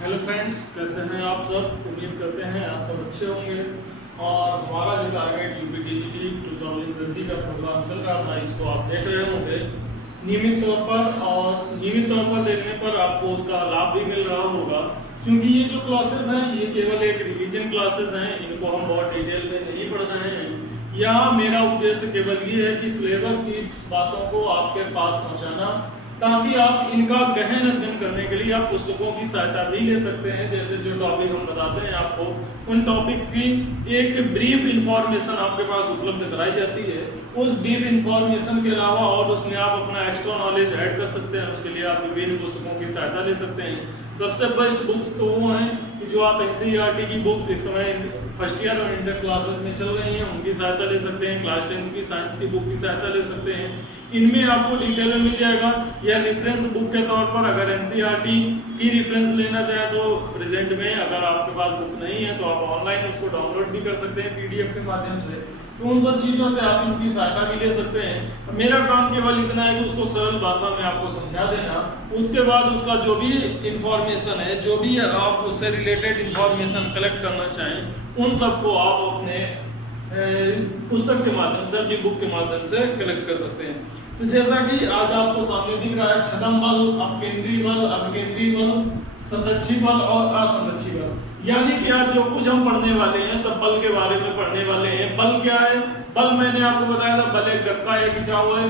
Hello friends, कैसे हैं आप सब। उम्मीद करते हैं आप सब अच्छे होंगे। और हमारा जो टारगेट यूपीटीजीटी 2020 का प्रोग्राम चल रहा था, इसको आप देख रहे होंगे नियमित तौर पर। और नियमित तौर पर देखने पर आपको उसका लाभ भी मिल रहा होगा, क्योंकि ये जो क्लासेस हैं ये केवल एक रिवीजन क्लासेस हैं। इनको हम बहुत डिटेल में नहीं पढ़ रहे हैं। यहाँ मेरा उद्देश्य केवल ये है कि सिलेबस की बातों को आपके पास पहुँचाना, ताकि आप इनका गहन अध्ययन करने के लिए आप पुस्तकों की सहायता भी ले सकते हैं। जैसे जो टॉपिक हम बताते हैं आपको, उन टॉपिक्स की एक ब्रीफ इंफॉर्मेशन आपके पास उपलब्ध कराई जाती है। उस ब्रीफ इंफॉर्मेशन के अलावा और उसमें आप अपना एक्स्ट्रा नॉलेज ऐड कर सकते हैं। उसके लिए आप विभिन्न पुस्तकों की सहायता ले सकते हैं। सबसे बेस्ट बुक्स तो वो हैं कि जो आप एनसीईआरटी की बुक्स इस समय फर्स्ट ईयर और इंटर क्लासेस में चल रही हैं, उनकी सहायता ले सकते हैं। क्लास 10 की साइंस की बुक की सहायता ले सकते हैं। इनमें आपको डिटेल में मिल जाएगा। या रेफरेंस बुक के तौर पर अगर एनसीईआरटी की रेफरेंस लेना चाहे तो प्रेजेंट में अगर आपके पास बुक नहीं है तो आप ऑनलाइन उसको डाउनलोड भी कर सकते हैं पीडीएफ के माध्यम से। तो उन सब चीज़ों से आप इनकी सहायता भी ले सकते हैं। मेरा काम केवल इतना है कि उसको सरल भाषा में आपको समझा देना। उसके बाद उसका जो भी इंफॉर्मेशन है, जो भी आप उससे रिलेटेड इंफॉर्मेशन कलेक्ट करना चाहें, उन सबको आप अपने पुस्तक के माध्यम से, अपनी बुक के माध्यम से कलेक्ट कर सकते हैं। तो जैसा कि आज आपको सामने दिख रहा है, छदम बल, अपकेंद्रीय बल, अभिकेंद्रीय बल, सतक्षी बल और असतक्षी बल। यानी कि आज जो कुछ हम पढ़ने वाले हैं सब बल के बारे में पढ़ने वाले हैं। बल क्या है? बल मैंने आपको बताया था, बल एक धक्का या खिंचाव है।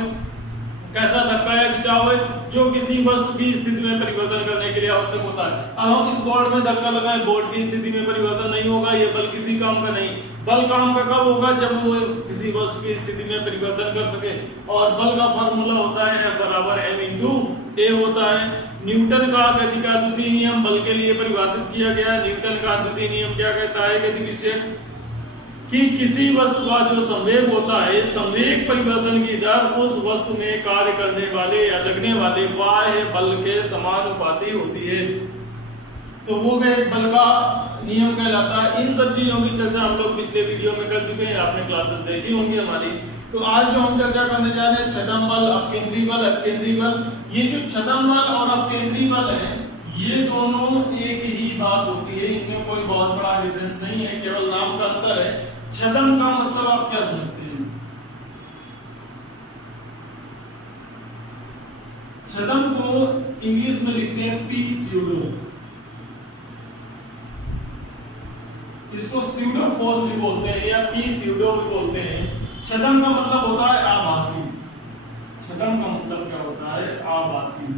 कैसा धक्का या खिंचाव है? जो किसी वस्तु की स्थिति में परिवर्तन करने के लिए आवश्यक होता है। अब हम इस बोर्ड में धक्का लगाएं, बोर्ड की स्थिति में परिवर्तन नहीं होगा, ये बल किसी काम का नहीं। बल काम का कब होगा? जब वो किसी वस्तु की स्थिति में परिवर्तन कर सके। और बल का फार्मूला होता है F बराबर m इंटू ए होता है। न्यूटन का गति का द्वितीय नियम बल के लिए परिभाषित किया गया है। न्यूटन का द्वितीय नियम क्या कहता है गति विषय कि किसी वस्तु का जो संवेग होता है, संवेग परिवर्तन की दर उस वस्तु में कार्य करने वाले या लगने वाले बाह्य बल के समानुपाती होती है। तो वो बल का नियम कहलाता है। इन सब चीजों की चर्चा हम लोग पिछले वीडियो में कर चुके हैं, आपने क्लासेस देखी होंगी हमारी। तो आज जो हम चर्चा करने जा रहे हैं, छदम बल, अपकेंद्रीय बल, अपकेंद्रीय बल। ये जो छदम बल और अपकेंद्रीय बल है, ये दोनों एक ही बात होती है। इनमें कोई बहुत बड़ा डिफरेंस नहीं है, केवल नाम का अंतर है। छदम का मतलब आप क्या समझते हैं? छदम को इंग्लिश में लिखते हैं पी स्यूडो। इसको स्यूडो फोर्स भी बोलते हैं या पी स्यूडो भी बोलते हैं। छदम का मतलब होता है आभासी। छदम का मतलब क्या होता है? आभासी।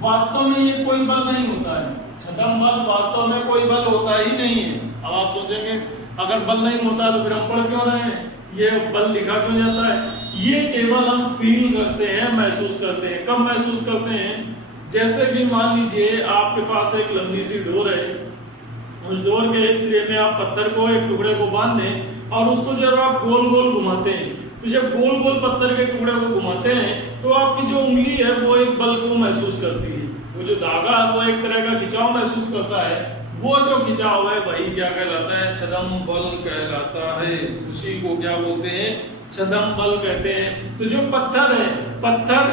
वास्तव में ये कोई बल नहीं होता है। छदम बल वास्तव में कोई बल होता ही नहीं है। अब आप सोचेंगे अगर बल नहीं होता तो फिर हम पढ़ क्यों रहे हैं, ये बल लिखा क्यों जाता है? ये केवल हम फील करते हैं, महसूस करते हैं। कब महसूस करते हैं? जैसे कि मान लीजिए आपके पास एक लंबी सी डोर है। उस डोर के एक सिरे में आप पत्थर को, एक टुकड़े को बांध दें और उसको जब आप गोल गोल घुमाते हैं, तो जब गोल गोल पत्थर के टुकड़े को घुमाते हैं तो आपकी जो उंगली है वो एक बल को महसूस करती है। वो जो धागा है वो एक तरह का खिंचाव महसूस करता है। वो जो खिंचाव है वही क्या कहलाता है? छदम बल कहलाता है। उसी को क्या बोलते हैं? छदम बल कहते हैं। तो जो पत्थर है, पत्थर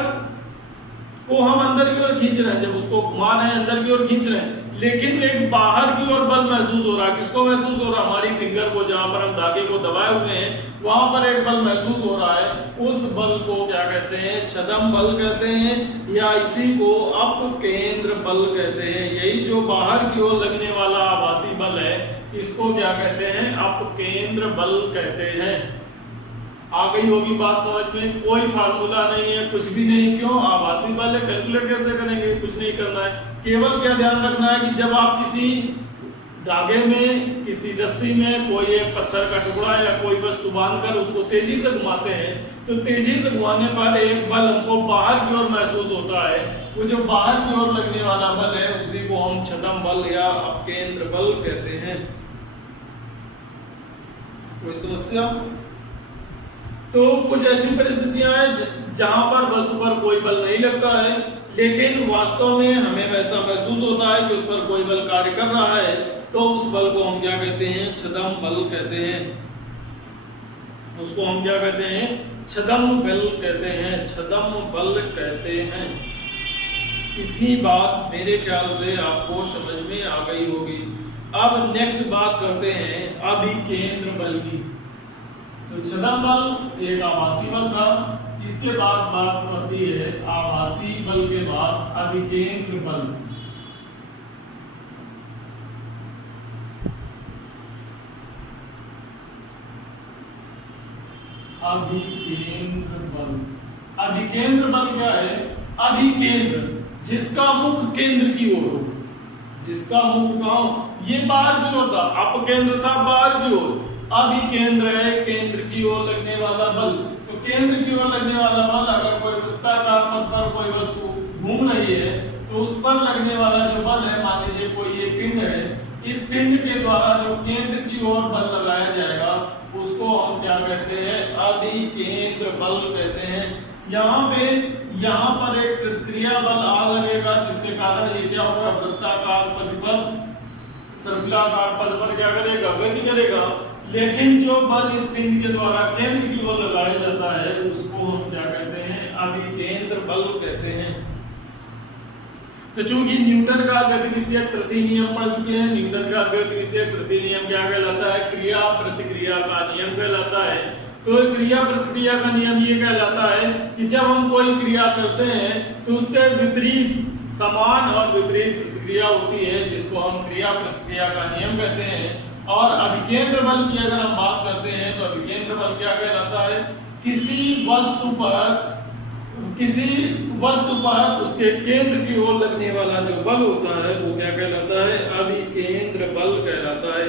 को हम अंदर की ओर खींच रहे हैं, जब उसको घुमा रहे हैं अंदर की ओर खींच रहे हैं, लेकिन एक बाहर की ओर बल महसूस हो रहा है। किसको महसूस हो रहा है? हमारी फिंगर को, जहां पर हम धागे को दबाए हुए हैं वहां पर एक बल महसूस हो रहा है। उस बल को क्या कहते हैं? छदम बल कहते हैं, या इसी को अपकेंद्र बल कहते हैं। यही जो बाहर की ओर लगने वाला आभासी बल है, इसको क्या कहते हैं? अपकेंद्र बल कहते हैं। आ गई होगी बात समझ में? कोई फार्मूला नहीं है, कुछ भी नहीं। क्यों? आभासी बल है, कैलकुलेट कैसे करेंगे? कुछ नहीं करना है। केवल क्या ध्यान रखना है कि जब आप किसी धागे में, किसी रस्सी में कोई एक पत्थर का टुकड़ा या कोई वस्तु बांधकर उसको तेजी से घुमाते हैं, तो तेजी से घुमाने पर एक बल हमको बाहर की ओर महसूस होता है। वो जो बाहर की ओर लगने वाला बल है उसी को हम छदम बल या अपकेंद्र बल कहते हैं। कोई समस्या? तो कुछ ऐसी परिस्थितियां हैं जहां पर वस्तु पर कोई बल नहीं लगता है, लेकिन वास्तव में हमें वैसा महसूस होता है कि उस पर कोई बल कार्य कर रहा है। तो उस बल को हम क्या कहते हैं? छदम बल कहते हैं। उसको हम क्या कहते हैं? छदम बल कहते हैं। छदम बल कहते हैं। इतनी बात मेरे ख्याल से आपको समझ में आ गई होगी। अब नेक्स्ट बात करते हैं अभिकेंद्र बल की। तो छदम बल एक आभासी बल था, इसके बाद बात होती है आभासी बल के बाद अभिकेंद्र बल। अभिकेंद्र बल, अभिकेंद्र बल क्या है? अभिकेंद्र जिसका मुख केंद्र की ओर हो, जिसका मुख कहाँ? ये बाहर की ओर था, अपकेंद्र था बाहर की ओर, अभिकेंद्र है केंद्र की ओर लगने वाला बल। तो केंद्र की ओर लगने वाला बल, अगर कोई वृत्ताकार पथ पर कोई वस्तु घूम रही है तो उस पर लगने वाला जो बल है, मान लीजिए कोई ये पिंड है, इस पिंड के द्वारा जो केंद्र की ओर बल लगाया जाएगा उसको हम क्या कहते हैं? अभिकेंद्र बल कहते हैं। यहाँ पर एक प्रतिक्रिया बल आ लगेगा, जिसके कारण ये क्या होगा? वृत्ताकार पथ पर, सर्पिलाकार पथ पर क्या करेगा? गति करेगा। लेकिन जो बल इस पिंड के द्वारा केंद्र की ओर लगाया जाता है उसको हम क्या कहते हैं? अभिकेंद्र बल कहते हैं। तो चूंकि न्यूटन का गतिविषयक तृतीय नियम पढ़ चुके हैं, न्यूटन का गतिविषयक तृतीय नियम क्या कहलाता है? क्रिया प्रतिक्रिया का नियम कहलाता है। तो क्रिया प्रतिक्रिया का नियम ये कहलाता है कि जब हम कोई क्रिया करते हैं तो उसके विपरीत समान और विपरीत प्रतिक्रिया होती है, जिसको हम क्रिया प्रतिक्रिया का नियम कहते हैं। और अभिकेंद्र बल की अगर हम बात करते हैं तो अभिकेंद्र बल क्या कहलाता है? किसी वस्तु पर उसके केंद्र की ओर लगने वाला जो बल होता है वो क्या कहलाता है? अभिकेंद्र बल कहलाता है।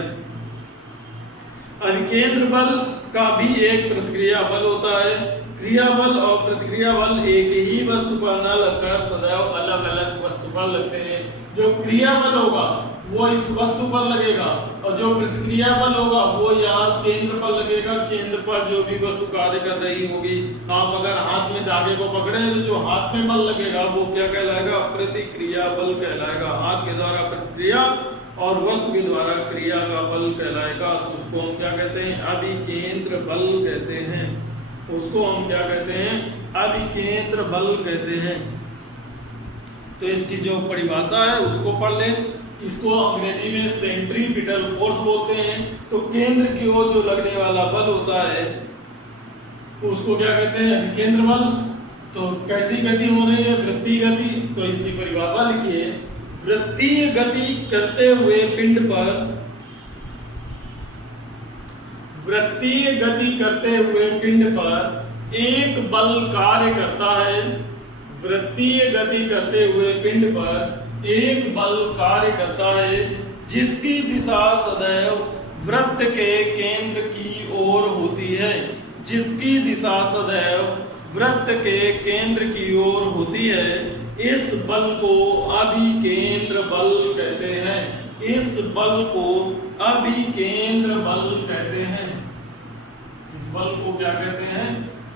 अभिकेंद्र बल का भी एक प्रतिक्रिया बल होता है। क्रिया बल और प्रतिक्रिया बल एक ही वस्तु पर न लगकर सदैव अलग अलग वस्तु पर लगते हैं। जो क्रिया बल होगा वो इस वस्तु पर लगेगा और जो प्रतिक्रिया बल होगा वो यहाँ केंद्र पर लगेगा। केंद्र पर जो भी वस्तु कार्य कर रही होगी, आप अगर हाथ में धागे को पकड़े तो जो हाथ में बल लगेगा वो क्या कहलाएगा? प्रतिक्रिया बल कहलाएगा। हाथ के द्वारा प्रतिक्रिया और वस्तु के द्वारा क्रिया का बल कहलाएगा। तो उसको हम क्या कहते हैं? अभिकेंद्र बल कहते हैं। उसको हम क्या कहते हैं? अभिकेंद्र बल कहते हैं। तो इसकी जो परिभाषा है उसको पढ़ लें। इसको अंग्रेजी में सेंट्रीपिटल फोर्स बोलते हैं। तो केंद्र की ओर जो लगने वाला बल होता है उसको क्या कहते हैं? अभिकेंद्र बल। तो कैसी गति हो रही है? वृत्तीय गति। तो इसकी परिभाषा लिखिए। वृत्तीय गति करते हुए पिंड पर, वृत्तीय गति करते हुए पिंड पर एक बल कार्य करता है। वृत्तीय गति करते हुए पिंड पर एक बल कार्य करता है जिसकी दिशा सदैव वृत्त के केंद्र की ओर होती है। जिसकी दिशा सदैव वृत्त के केंद्र की ओर होती है। इस बल को अभिकेंद्र बल कहते हैं। इस बल को अभिकेंद्र बल कहते हैं। इस बल को क्या कहते हैं?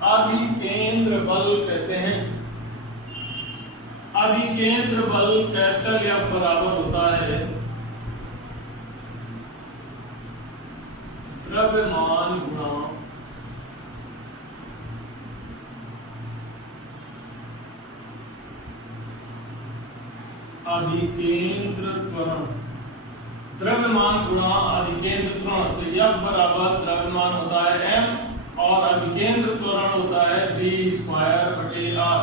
अभिकेंद्र बल कहते हैं। अभिकेंद्र बल कैपिटल या बराबर होता है द्रव्यमान गुणा अभिकेंद्र त्वरण। द्रव्यमान गुणा अभिकेंद्र त्वरण। तो यह बराबर द्रव्यमान होता है m और अभिकेंद्र त्वरण होता है v²/r।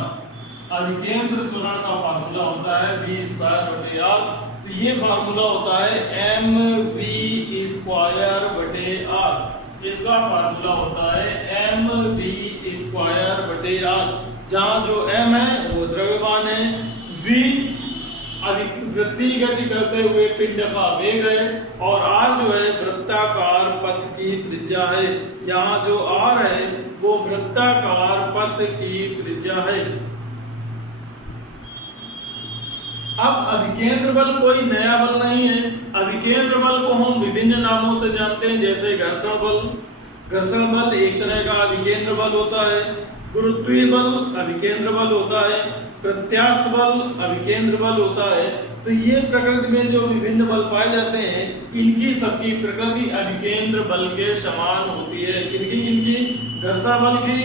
अभिकेंद्र त्वरण का फार्मूला होता है v²/r। तो ये फार्मूला होता है mv²/r। इसका फार्मूला होता है mv²/r। जहां जो m है वो द्रव्यमान है, v वृत्तीय गति करते हुए पिंड का वेग है और r जो है वृत्ताकार पथ की त्रिज्या है। यहाँ जो r है वो वृत्ताकार पथ की त्रिज्या है। अब अभिकेंद्र बल कोई नया बल नहीं है। अभिकेंद्र बल को हम विभिन्न नामों से जानते हैं, जैसे घर्षण बल। घर्षण बल एक तरह का अभिकेंद्र बल होता है। गुरुत्वीय बल अभिकेंद्र बल होता है। प्रत्यास्थ बल अभिकेंद्र बल होता है। तो ये प्रकृति में जो विभिन्न बल पाए जाते हैं इनकी सबकी प्रकृति अभिकेंद्र बल के समान होती है। किनकी? घर्षण बल की,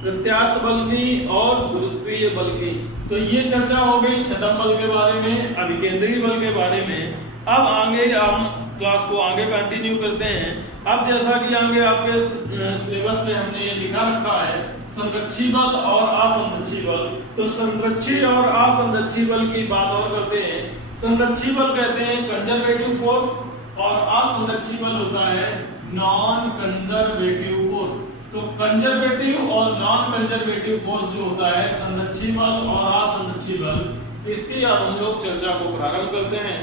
प्रत्यास्थ बल की और गुरुत्वीय बल की। तो ये चर्चा हो गई छठम बल के बारे में, अभिकेंद्रीय बल के बारे में। अब आगे हम क्लास को आगे कंटिन्यू करते हैं। अब जैसा कि आगे आपके सिलेबस में हमने ये लिखा रखा है संरक्षी बल और असंरक्षी बल। तो संरक्षी और असंरक्षी बल की बात और करते हैं। संरक्षी बल कहते हैं कंजर्वेटिव फोर्स और असंरक्षी बल होता है नॉन कंजर्वेटिव फोर्स। तो कंजर्वेटिव और नॉन कंजर्वेटिव फोर्स जो होता है संरक्षी बल और असंरक्षी बल, इसकी अब हम लोग चर्चा को प्रारंभ करते हैं।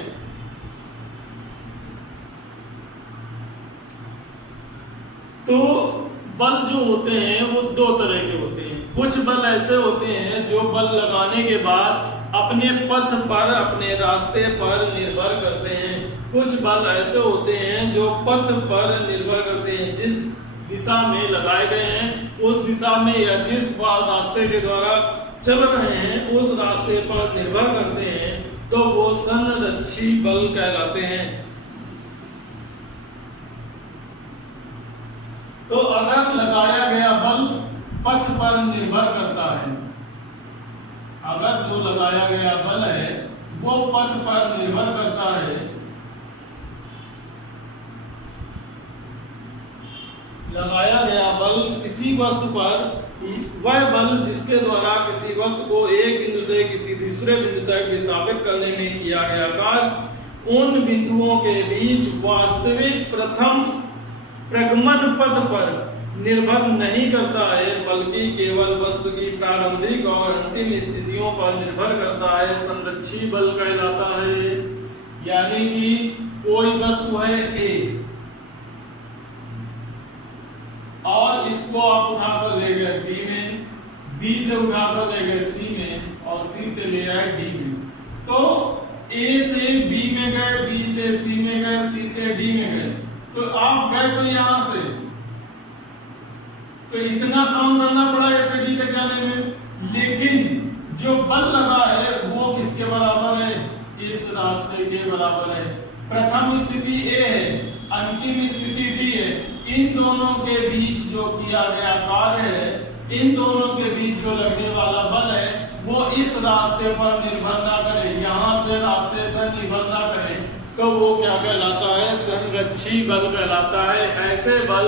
तो बल जो होते हैं वो दो तरह के होते हैं। कुछ बल ऐसे होते हैं जो बल लगाने के बाद अपने पथ पर, अपने रास्ते पर निर्भर करते हैं। कुछ बल ऐसे होते हैं जो पथ पर निर्भर करते हैं, जिस दिशा में लगाए गए हैं उस दिशा में या जिस रास्ते के द्वारा चल रहे हैं उस रास्ते पर निर्भर करते हैं, तो वो संरक्षी बल कहलाते हैं। तो अगर लगाया गया बल पथ पर निर्भर करता है, अगर जो लगाया गया बल है वो पथ पर निर्भर करता है, लगाया गया बल किसी वस्तु पर, वह बल जिसके द्वारा किसी वस्तु को एक बिंदु से किसी दूसरे बिंदु तक विस्थापित करने में किया गया कार्य उन बिंदुओं के बीच वास्तविक प्रथम प्रगमन पथ पर निर्भर नहीं करता है, बल्कि केवल वस्तु की प्रारंभिक और अंतिम स्थितियों पर निर्भर करता है, संरक्षी बल कहलाता है। यानी कि कोई वस्तु है ए और इसको आप उठाकर ले गए बी में, बी से उठाकर ले गए सी में और सी से ले आए डी में। तो ए से बी में गए, बी से सी में गए, सी से डी में गए। तो आप गए तो यहां से, तो इतना काम करना पड़ा ए से डी तक जाने में, लेकिन जो बल लगा है वो किसके बराबर है? इस रास्ते के बराबर है। प्रथम स्थिति ए है, अंतिम स्थिति डी है। इन दोनों के बीच जो किया गया कार्य है, इन दोनों के बीच जो लगने वाला बल है वो इस रास्ते पर निर्भर ना करे, यहाँ से रास्ते से निर्भर ना करे, तो वो क्या कहलाता है? संरक्षी बल कहलाता है। ऐसे बल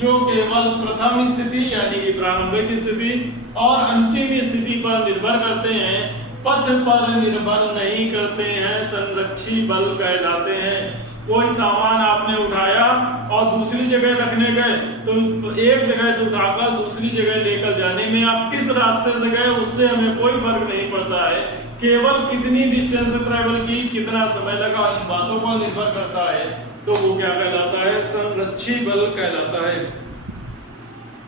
जो केवल प्रथम स्थिति यानी कि प्रारंभिक स्थिति और अंतिम स्थिति पर निर्भर करते हैं, पथ पर निर्भर नहीं करते हैं, संरक्षी बल कहलाते हैं। कोई सामान आपने उठाया और दूसरी जगह रखने गए, तो एक जगह से उठाकर दूसरी जगह लेकर जाने में आप किस रास्ते से गए उससे हमें कोई फर्क नहीं पड़ता है, केवल कितनी डिस्टेंस ट्रेवल की, कितना समय लगा, इन बातों पर निर्भर करता है। तो वो क्या कहलाता है? संरक्षी बल कहलाता है।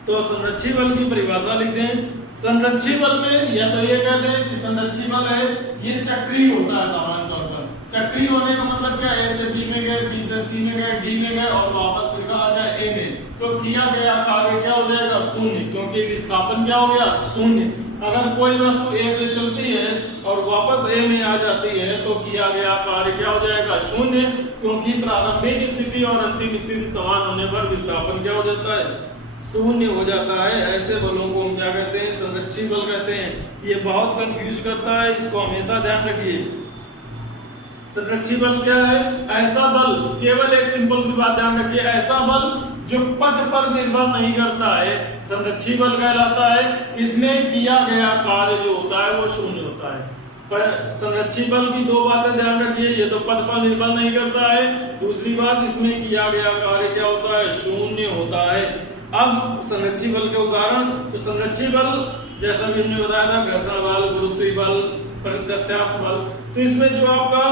तो संरक्षी बल की परिभाषा लिखते हैं। संरक्षी बल में या तो ये कहते हैं कि संरक्षी बल है ये चक्रीय होता है। सामान्य तौर पर चक्रीय होने का मतलब क्या है? ए से बी में गए, बी से सी में गए, डी में गए और वापस फिर कहा जाए ए में, तो किया गया कार्य क्या हो जाएगा? शून्य, क्योंकि विस्थापन क्या हो गया? शून्य। अगर कोई वस्तु ए से चलती है और वापस ए में आ जाती है तो किया गया कार्य क्या हो जाएगा? शून्य, क्योंकि प्रारंभिक स्थिति और अंतिम स्थिति समान होने पर विस्थापन क्या हो जाता है? शून्य हो जाता है। ऐसे बलों को हम क्या कहते हैं? संरक्षी बल कहते हैं। ये बहुत कंफ्यूज करता है, इसको हमेशा ध्यान रखिए। संरक्षी बल क्या है? ऐसा बल, केवल एक सिंपल सी बात ध्यान रखिए, ऐसा बल जो पथ पर निर्भर नहीं करता है, संरक्षी बल कहलाता है। इसमें किया गया कार्य जो होता है वो शून्य होता है। पर संरक्षी बल की दो बातें ध्यान रखिए, ये तो पथ पर निर्भर नहीं करता है, दूसरी बात इसमें किया गया कार्य क्या होता है? शून्य होता है। अब संरक्षी बल के उदाहरण, तो संरक्षी बल जैसा भी हमने बताया था, घर्षण बल, गुरुत्वीय बल, प्रत्यास्थ बल। तो इसमें जो आपका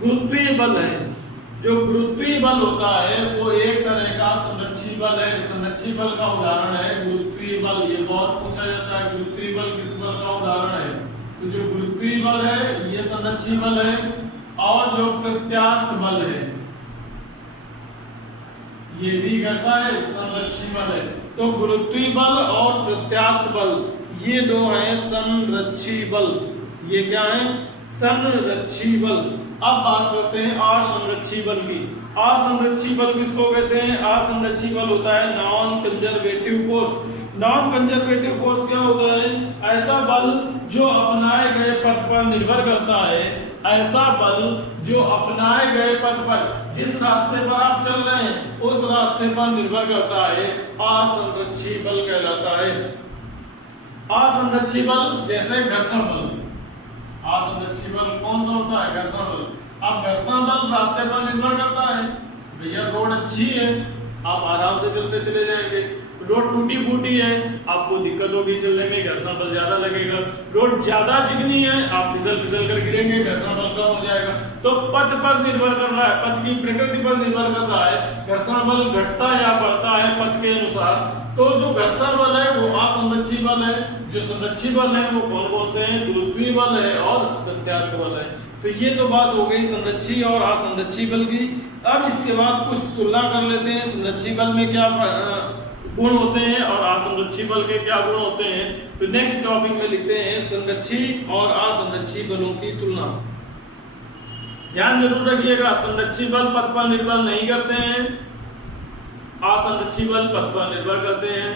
गुरुत्वीय बल है, जो गुरुत्वीय बल होता है वो एक तरह का संरक्षी बल है। संरक्षी बल का उदाहरण है गुरुत्वीय बल। ये बहुत पूछा जाता है, गुरुत्वीय बल किस बल का उदाहरण है? तो जो गुरुत्वीय बल है ये संरक्षी बल है, और जो प्रत्यास्थ बल है ये भी कैसा है? संरक्षी बल है। तो गुरुत्वीय बल और प्रत्यास्थ बल ये दो हैं संरक्षी बल। ये क्या है? संरक्षी बल। अब बात करते हैं असंरक्षी बल की। असंरक्षी बल किसको कहते हैं? असंरक्षी बल होता है non conservative force. Non conservative force क्या होता है? ऐसा बल जो अपनाए गए पथ पर निर्भर करता है, ऐसा बल जो अपनाए गए पथ पर, जिस रास्ते पर आप चल रहे हैं उस रास्ते पर निर्भर करता है, असंरक्षी बल कहलाता है। असंरक्षी बल जैसे घर्षण बल। असंरक्षी बल कौन सा होता है? घर्षण बल। अब घर्षण बल रास्ते पर निर्भर करता है, भैया रोड अच्छी है आप आराम से चलते चले जाएंगे, रोड टूटी फूटी है आपको दिक्कत होगी चलने में, घर्षण बल ज्यादा लगेगा। रोड ज्यादा चिकनी है आप फिसल फिसल कर गिरेंगे, घर्षण बल कम हो जाएगा। तो पथ पर निर्भर कर रहा है, पथ की प्रकृति पर निर्भर कर रहा है, घर्षण बल घटता या बढ़ता है पथ के अनुसार। तो जो घर्षण बल है वो असंरक्षी बल है, जो संरक्षी बल है वो कौन कौन से हैं? गुरुत्वीय बल है और प्रत्यास्थ बल है। तो ये तो बात हो गई संरक्षी और असंरक्षी बल की। अब इसके बाद कुछ तुलना कर लेते हैं, संरक्षी बल में क्या गुण होते हैं और असंरक्षी बल के क्या गुण होते हैं। तो नेक्स्ट टॉपिक में लिखते हैं संरक्षी और असंरक्षी बलों की तुलना। ध्यान जरूर रखिएगा, संरक्षी बल पथ पर निर्भर नहीं करते हैं, असंरक्षी बल पथ पर निर्भर करते हैं।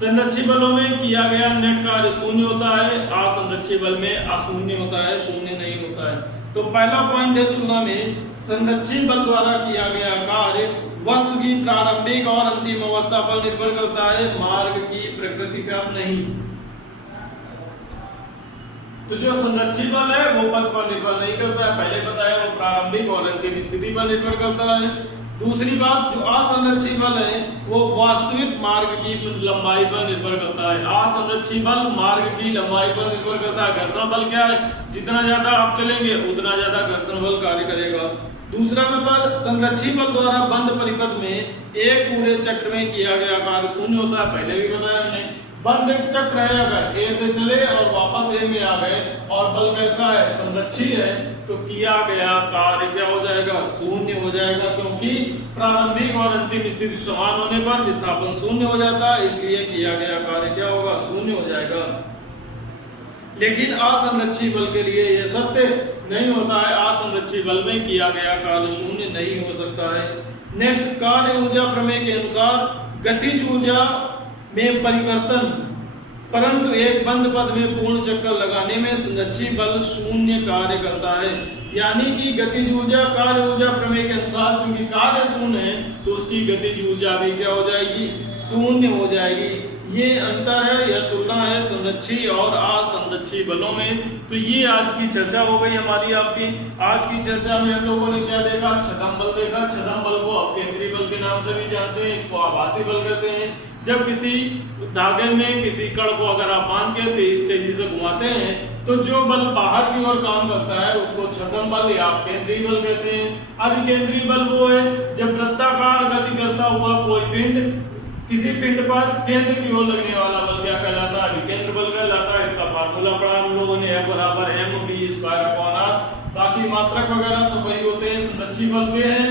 संरक्षी बलों में किया गया नेट कार्य शून्य होता है, असंरक्षी बल में अशून्य होता है, शून्य नहीं होता है। तो पहला पॉइंट है तुलना में, संरक्षी बल द्वारा किया गया कार्य वस्तु की प्रारंभिक और अंतिम अवस्था पर निर्भर करता है, मार्ग की प्रकृति पर नहीं। तो जो संरक्षी बल है वो पथ पर निर्भर नहीं करता है, पहले बताया, वो प्रारंभिक और अंतिम स्थिति पर निर्भर करता है। दूसरी बात, जो असंरक्षी बल है वो वास्तविक मार्ग की लंबाई पर निर्भर करता है। असंरक्षी बल मार्ग की लंबाई पर निर्भर करता है। घर्षण बल क्या है? जितना ज्यादा आप चलेंगे उतना ज्यादा घर्षण बल कार्य करेगा। दूसरा नंबर, संरक्षी बल द्वारा बंद परिपथ में एक पूरे चक्र में किया गया कार्य शून्य होता है, पहले भी बताया मैंने। बंद चक्र है, अगर ए से चले और वापस ए में आ गए और बल कैसा है? संरक्षी है, तो किया गया कार्य क्या हो जाएगा? शून्य हो जाएगा, क्योंकि प्रारंभिक और अंतिम स्थिति समान होने पर विस्थापन शून्य हो जाता है, इसलिए किया गया कार्य क्या होगा? शून्य हो जाएगा। लेकिन असंरक्षी बल के लिए यह सत्य नहीं होता है, असंरक्षी बल में किया गया कार्य शून्य नहीं हो सकता है। नेक्स्ट, कार्य ऊर्जा प्रमेय के अनुसार गतिज ऊर्जा में परिवर्तन, परंतु एक बंद पथ में पूर्ण चक्कर लगाने में संरक्षी बल शून्य कार्य करता है। यानी कि गतिज ऊर्जा कार्य ऊर्जा प्रमेय के अनुसार क्योंकि कार्य शून्य है तो उसकी गतिज ऊर्जा भी क्या हो जाएगी? शून्य हो जाएगी। ये अंतर है, यह तुलना है संरक्षी और असंरक्षी बलों में। तो ये आज की चर्चा हो गई हमारी आपकी। आज की चर्चा में हम लोगों ने क्या देखा? छदम बल देखा। छदम बल को अपकेंद्री बल के नाम से भी जानते हैं, इसको आभासी बल कहते हैं। जब किसी धागे में किसी कण को अगर आप बांध के तेजी से घुमाते हैं तो जो बल बाहर की ओर काम करता है उसको छदम बल या केंद्रीय बल कहते हैं। अधिकेंद्रीय बल वो है जब वृत्ताकार गति करता हुआ कोई पिंड किसी पिंड पर केंद्र की ओर लगने वाला बल क्या कहलाता है? अभिकेंद्र बल कहलाता है। इसका फार्मूला पढ़ा हम लोगों ने, F=mv²/r। बाकी मात्रक वगैरह सब वही होते हैं। संरक्षी बल के हैं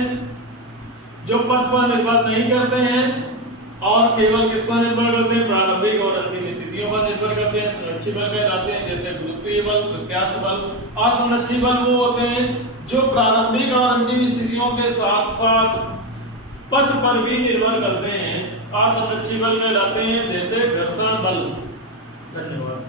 जो पथ पर निर्भर नहीं करते हैं और केवल किस पर निर्भर करते हैं? प्रारंभिक और अंतिम स्थितियों पर निर्भर करते हैं, संरक्षी बल कहलाते हैं। जैसे गुरुत्वीय बल, प्रत्यास्थ बल। असंरक्षी बल वो होते हैं जो प्रारंभिक और अंतिम स्थितियों के साथ साथ पथ पर भी निर्भर करते हैं, असंरक्षी बल कहलाते हैं, जैसे घर्षण बल। धन्यवाद।